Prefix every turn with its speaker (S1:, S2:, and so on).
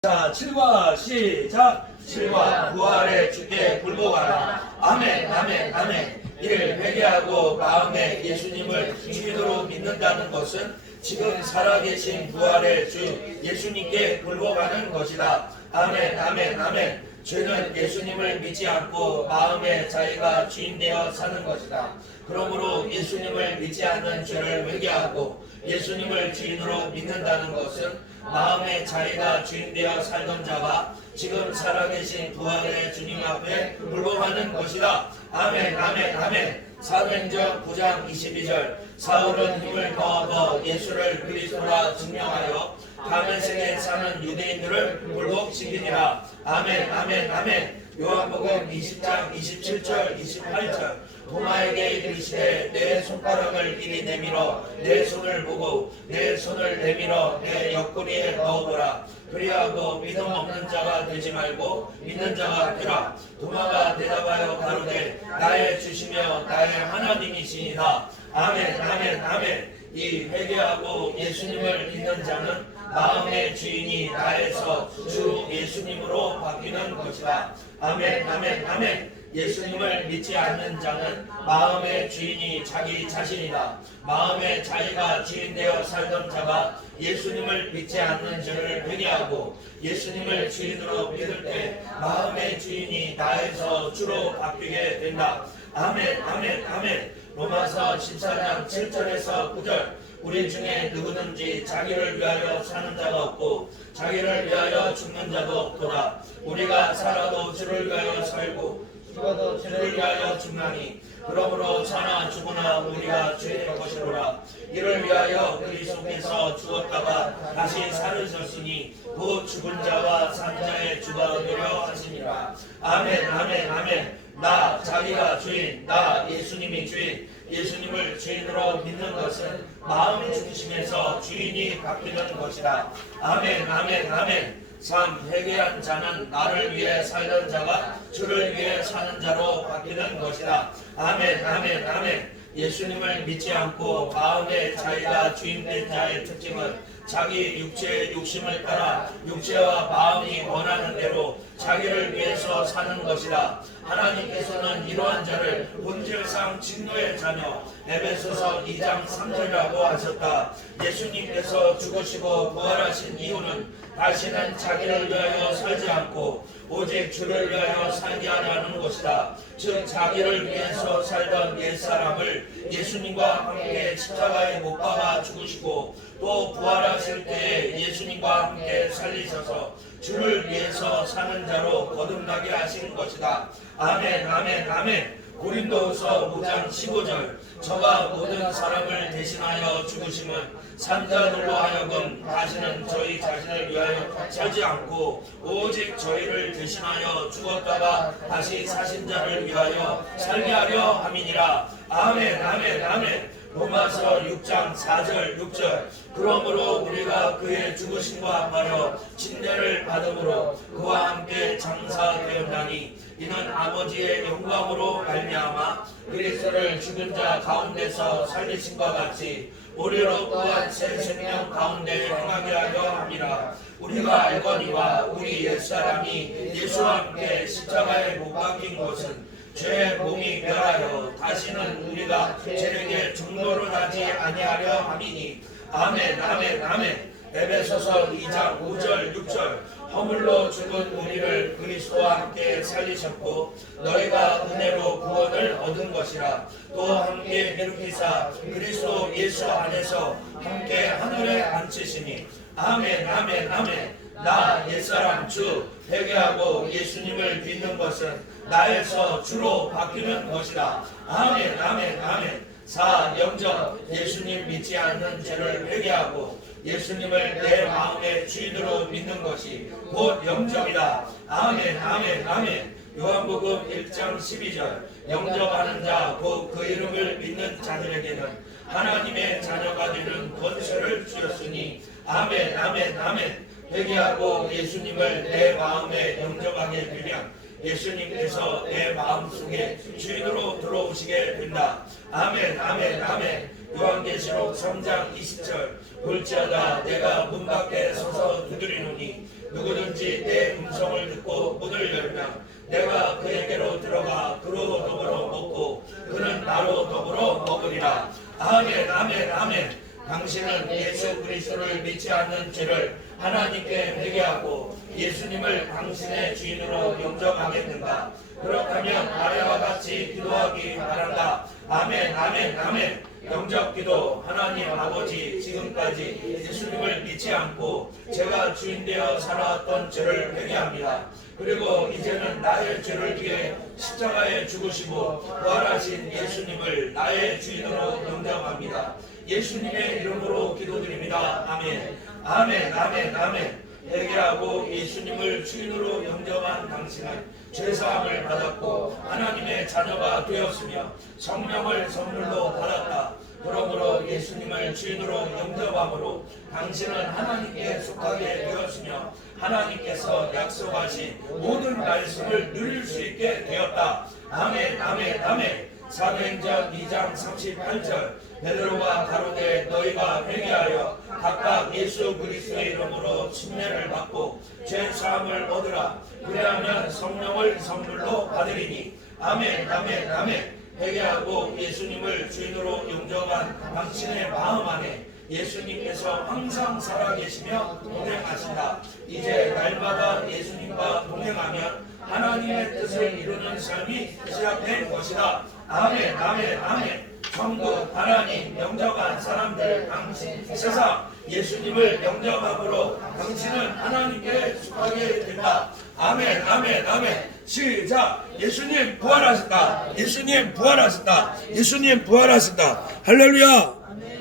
S1: 자, 7과 시작. 7과 부활의 주께 굴복하라. 아멘, 아멘, 아멘. 이를 회개하고 마음에 예수님을 주인으로 믿는다는 것은 지금 살아계신 부활의 주 예수님께 굴복하는 것이다. 아멘, 아멘, 아멘. 죄는 예수님을 믿지 않고 마음에 자기가 주인 되어 사는 것이다. 그러므로 예수님을 믿지 않는 죄를 회개하고 예수님을 주인으로 믿는다는 것은 마음에 자기가 주인 되어 살던 자가 지금 살아계신 부활의 주님 앞에 불복하는 것이다. 아멘, 아멘, 아멘. 사도행전 9장 22절 사울은 힘을 더하고 예수를 그리스도라 증명하여 다메섹에 사는 유대인들을 불복시키니라. 아멘, 아멘, 아멘. 요한복음 20장 27절 28절 도마에게 이르시되 내 손가락을 이리 내밀어 내 손을 보고 내 손을 내밀어 내 옆구리에 넣어보라 그리하고 믿음 없는 자가 되지 말고 믿는 자가 되라 도마가 대답하여 가로되 나의 주시며 나의 하나님이시니라 아멘 아멘 아멘 이 회개하고 예수님을 믿는 자는 마음의 주인이 나에서 주 예수님으로 바뀌는 것이다. 아멘, 아멘, 아멘. 예수님을 믿지 않는 자는 마음의 주인이 자기 자신이다. 마음의 자기가 주인 되어 살던 자가 예수님을 믿지 않는 죄를 회개하고 예수님을 주인으로 믿을 때 마음의 주인이 나에서 주로 바뀌게 된다. 아멘, 아멘, 아멘. 로마서 14장 7절에서 9절 우리 중에 누구든지 자기를 위하여 사는 자가 없고 자기를 위하여 죽는 자도 없도다. 우리가 살아도 주를 위하여 살고 죽어도 주를 위하여 죽나니 그러므로 사나 죽으나 우리가 죄의 것이로라. 이를 위하여 그리스도께서 죽었다가 다시 살으셨으니 그 죽은 자와 산 자의 주가 되려 하시니라. 아멘 아멘 아멘. 나 자기가 주인 나 예수님이 주인 예수님을 주인으로 믿는 것은 마음 중심에서 주인이 바뀌는 것이다. 아멘, 아멘, 아멘. 3. 회개한 자는 나를 위해 살던 자가 주를 위해 사는 자로 바뀌는 것이다. 아멘, 아멘, 아멘. 예수님을 믿지 않고 마음에 자기가 주인된 자의 특징은 자기 육체의 욕심을 따라 육체와 마음이 원하는 대로 자기를 위해서 사는 것이다. 하나님께서는 이러한 자를 본질상 진노의 자녀 에베소서 2장 3절이라고 하셨다. 예수님께서 죽으시고 부활하신 이유는 다시는 자기를 위하여 살지 않고 오직 주를 위하여 살게 하려는 것이다. 즉 자기를 위해서 살던 옛 사람을 예수님과 함께 십자가에 못 박아 죽으시고 또 부활하실 때에 예수님과 함께 살리셔서 주를 위해서 사는 자로 거듭나게 하신 것이다. 아멘 아멘 아멘 고린도후서 5장 15절 저가 모든 사람을 대신하여 죽으심은 산자들로 하여금 다시는 저희 자신을 위하여 살지 않고 오직 저희를 대신하여 죽었다가 다시 사신 자를 위하여 살게 하려 함이니라. 아멘 아멘 아멘. 로마서 6장 4절 6절. 그러므로 우리가 그의 죽으심과 함하여 침례를 받음으로 그와 함께 장사되었나니 이는 아버지의 영광으로 말미암아 그리스도를 죽은 자 가운데서 살리심과 같이 우리로 또한 새 생명 가운데 행하게 하려 함이라. 우리가 알거니와 우리 옛사람이 예수와 함께 십자가에 못 박힌 것은 죄의 몸이 멸하여 다시는 우리가 죄에게 종로를 하지 아니하려 함이니. 아멘 아멘 아멘 에베소서 2장 5절 6절 허물로 죽은 우리를 그리스도와 함께 살리셨고 너희가 은혜로 구원을 얻은 것이라 또 함께 일으키사 그리스도 예수 안에서 함께 하늘에 앉히시니 아멘 아멘 아멘 나 옛사람 주 회개하고 예수님을 믿는 것은 나에서 주로 바뀌는 것이다. 아멘, 아멘, 아멘. 4. 영적 예수님 믿지 않는 죄를 회개하고 예수님을 내 마음의 주인으로 믿는 것이 곧 영접이다. 아멘, 아멘, 아멘. 요한복음 1장 12절 영접하는 자, 곧 그 이름을 믿는 자들에게는 하나님의 자녀가 되는 권세를 주셨으니 아멘, 아멘, 아멘. 회개하고 예수님을 내 마음에 영접하게 되면 예수님께서 내 마음속에 주인으로 들어오시게 된다. 아멘, 아멘, 아멘. 요한계시록 3장 20절 볼지어다 내가 문 밖에 서서 두드리노니 누구든지 내 음성을 듣고 문을 열면 내가 그에게로 들어가 그로 더불어 먹고 그는 나로 더불어 먹으리라. 아멘 아멘 아멘. 당신은 예수 그리스도를 믿지 않는 죄를 하나님께 회개하고 예수님을 당신의 주인으로 영접하겠는가? 그렇다면 아래와 같이 기도하기 바란다. 아멘 아멘 아멘 영접 기도 하나님 아버지 지금까지 예수님을 믿지 않고 제가 주인 되어 살아왔던 죄를 회개합니다. 그리고 이제는 나의 죄를 위해 십자가에 죽으시고 부활하신 예수님을 나의 주인으로 영접합니다. 예수님의 이름으로 기도드립니다. 아멘. 아멘. 아멘. 아멘. 회개하고 예수님을 주인으로 영접한 당신은 죄사함을 받았고 하나님의 자녀가 되었으며 성령을 선물로 받았다. 그러므로 예수님을 주인으로 영접함으로 당신은 하나님께 속하게 되었으며 하나님께서 약속하신 모든 말씀을 누릴 수 있게 되었다. 아멘, 아멘, 아멘. 사도행전 2장 38절 베드로가 가로되 너희가 회개하여 각각 예수 그리스도의 이름으로 침례를 받고 죄 사함을 얻으라 그래야면 성령을 선물로 받으리니 아멘 아멘 아멘 회개하고 예수님을 주인으로 영접한 당신의 마음 안에 예수님께서 항상 살아계시며 동행하신다. 이제 날마다 예수님과 동행하면 하나님의 뜻을 이루는 삶이 시작된 것이다. 아멘, 아멘, 아멘. 천국 하나님 영접한 사람들 당신 세상 예수님을 영접함으로 당신은 하나님께 속하게 된다. 아멘, 아멘, 아멘. 시작. 예수님 부활하셨다. 예수님 부활하셨다. 예수님 부활하셨다. 할렐루야.